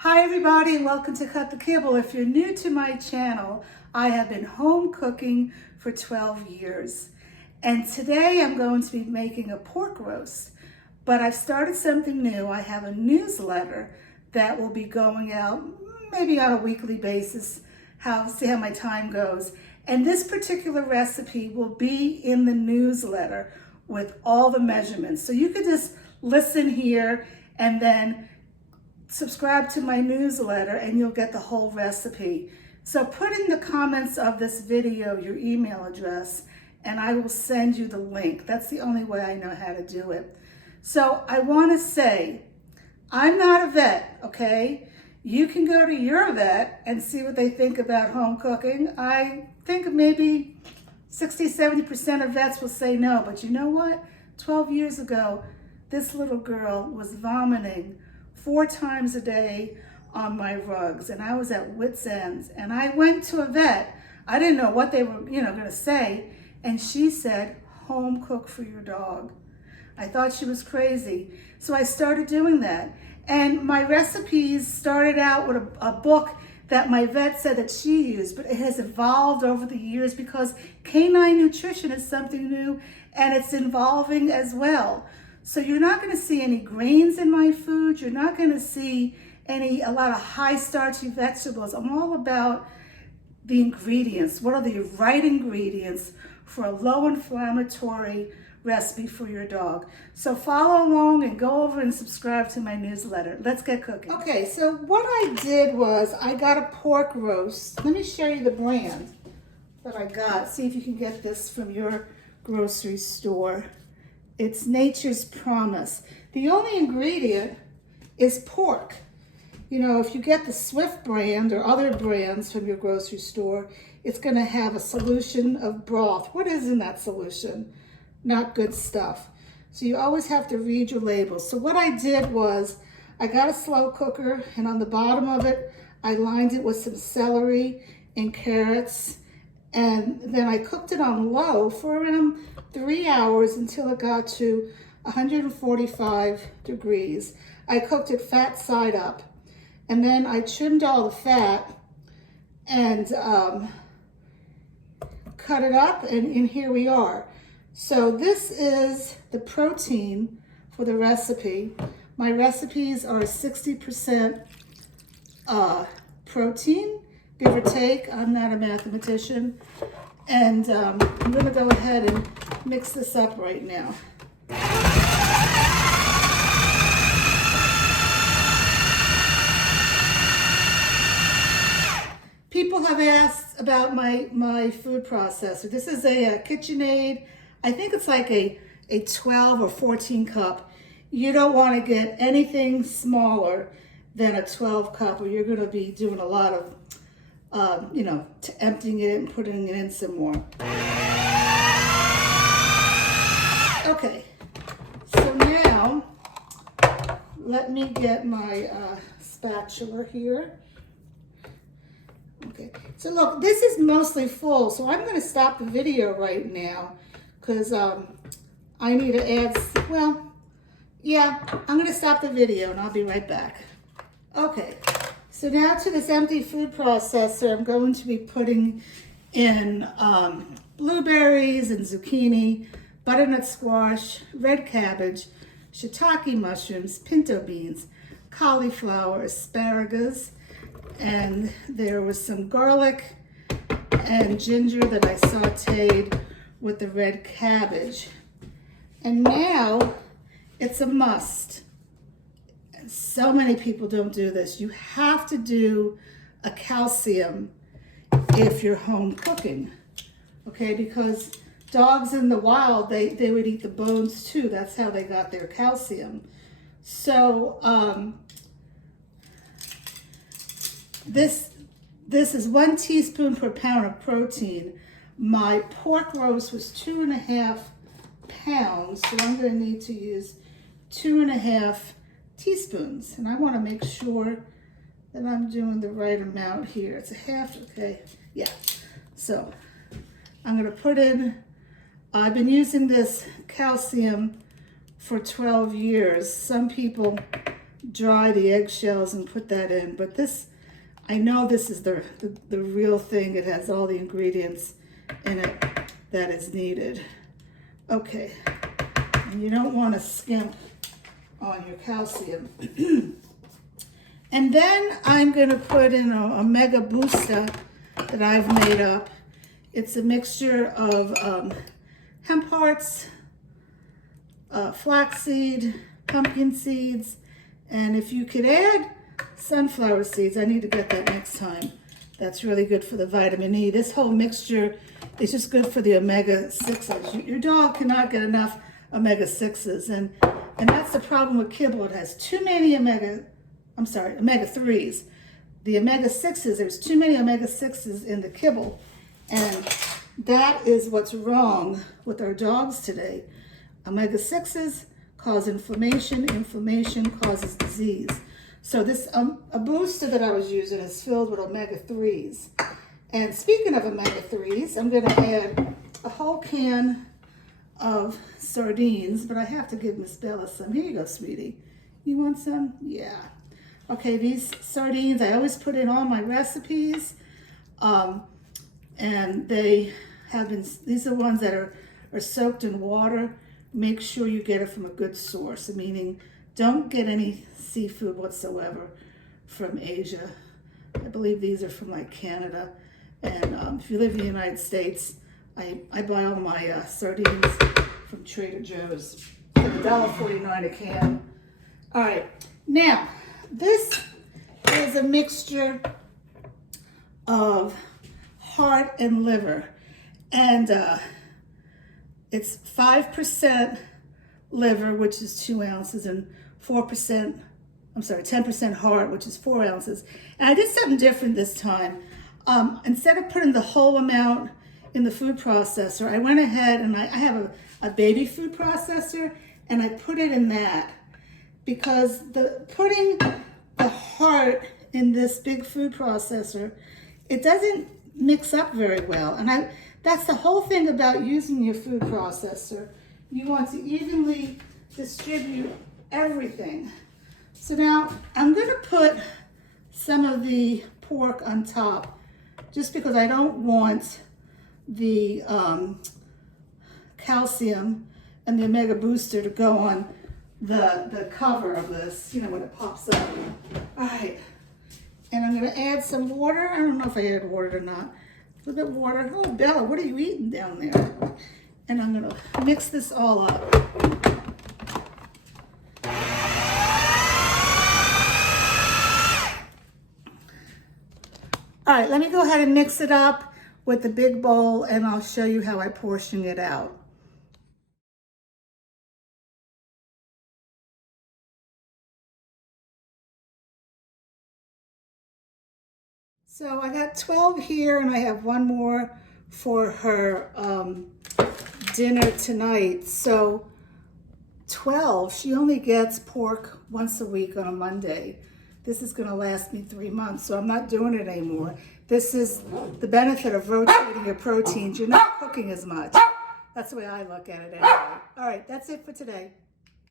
Hi everybody and welcome to Cut the Kibble. If you're new to my channel, I have been home cooking for 12 years. And today I'm going to be making a pork roast. But I've started something new. I have a newsletter that will be going out maybe on a weekly basis, see how my time goes. And this particular recipe will be in the newsletter with all the measurements. So you could just listen here and then subscribe to my newsletter and you'll get the whole recipe. So put in the comments of this video your email address and I will send you the link. That's the only way I know how to do it. So I want to say, I'm not a vet, okay? You can go to your vet and see what they think about home cooking. I think maybe 60–70% of vets will say no, but you know what? 12 years ago, this little girl was vomiting 4 times a day on my rugs, and I was at wit's ends. And I went to a vet. I didn't know what they were, going to say, and she said, "Home cook for your dog." I thought she was crazy, so I started doing that. And my recipes started out with a book that my vet said that she used, but it has evolved over the years because canine nutrition is something new, and it's evolving as well. So you're not going to see any grains in my food. You're not going to see a lot of high starchy vegetables. I'm all about the ingredients. What are the right ingredients for a low inflammatory recipe for your dog? So follow along and go over and subscribe to my newsletter. Let's get cooking. Okay, so what I did was I got a pork roast. Let me show you the brand that I got. See if you can get this from your grocery store. It's Nature's Promise. The only ingredient is pork. If you get the Swift brand or other brands from your grocery store, it's going to have a solution of broth. What is in that solution? Not good stuff. So you always have to read your labels. So what I did was I got a slow cooker, and on the bottom of it, I lined it with some celery and carrots. And then I cooked it on low for around 3 hours until it got to 145 degrees. I cooked it fat side up. And then I trimmed all the fat and cut it up, and here we are. So this is the protein for the recipe. My recipes are 60% protein, give or take. I'm not a mathematician. And I'm gonna go ahead and mix this up right now. People have asked about my food processor. This is a KitchenAid. I think it's like a 12 or 14 cup. You don't want to get anything smaller than a 12 cup, or you're going to be doing a lot of emptying it and putting it in some more. Okay, so now let me get my spatula here. Okay, so look, this is mostly full, so I'm going to stop the video right now because I need to add, I'm going to stop the video and I'll be right back. Okay, so now to this empty food processor, I'm going to be putting in blueberries and zucchini, butternut squash, red cabbage, shiitake mushrooms, pinto beans, cauliflower, asparagus, and there was some garlic and ginger that I sauteed with the red cabbage. And now it's a must. So many people don't do this. You have to do a calcium if you're home cooking, okay? Because dogs in the wild, they would eat the bones too. That's how they got their calcium. So this is 1 teaspoon per pound of protein. My pork roast was 2.5 pounds, so I'm going to need to use 2.5 teaspoons. And I want to make sure that I'm doing the right amount here. It's a half, okay, yeah. So I'm going to put in, I've been using this calcium for 12 years. Some people dry the eggshells and put that in. But this, I know this is the real thing. It has all the ingredients in it that is needed. Okay, and you don't want to skimp on your calcium. And then I'm going to put in a Mega Booster that I've made up. It's a mixture of hemp hearts, flaxseed, pumpkin seeds, and if you could add sunflower seeds, I need to get that next time. That's really good for the vitamin E. This whole mixture is just good for the omega-6s. Your dog cannot get enough omega-6s, and that's the problem with kibble. It has too many omega-3s. The omega-6s, there's too many omega-6s in the kibble, and that is what's wrong with our dogs today. Omega-6s cause inflammation. Inflammation causes disease. So this a booster that I was using is filled with omega-3s. And speaking of omega-3s, I'm going to add a whole can of sardines, but I have to give Miss Bella some. Here you go, sweetie. You want some? Yeah. Okay, these sardines, I always put in all my recipes. And they have been, these are ones that are soaked in water. Make sure you get it from a good source, meaning don't get any seafood whatsoever from Asia. I believe these are from like Canada. And if you live in the United States, I buy all my sardines from Trader Joe's. It's $1.49 a can. All right, now this is a mixture of heart and liver, and it's 5% liver, which is 2 ounces, and 10% heart, which is 4 ounces. And I did something different this time. Instead of putting the whole amount in the food processor, I went ahead and I have a baby food processor, and I put it in that, because putting the heart in this big food processor, it doesn't mix up very well. And that's the whole thing about using your food processor. You want to evenly distribute everything. So now I'm going to put some of the pork on top, just because I don't want the calcium and the Omega Booster to go on the cover of this, you know, when it pops up. All right, and I'm going to add some water. I don't know if I added water or not. A little bit of water. Oh, Bella, what are you eating down there? And I'm going to mix this all up. All right, let me go ahead and mix it up with the big bowl, and I'll show you how I portion it out. So I got 12 here, and I have one more for her dinner tonight. So 12, she only gets pork once a week on a Monday. This is going to last me 3 months, so I'm not doing it anymore. This is the benefit of rotating your proteins. You're not cooking as much. That's the way I look at it anyway. All right, that's it for today.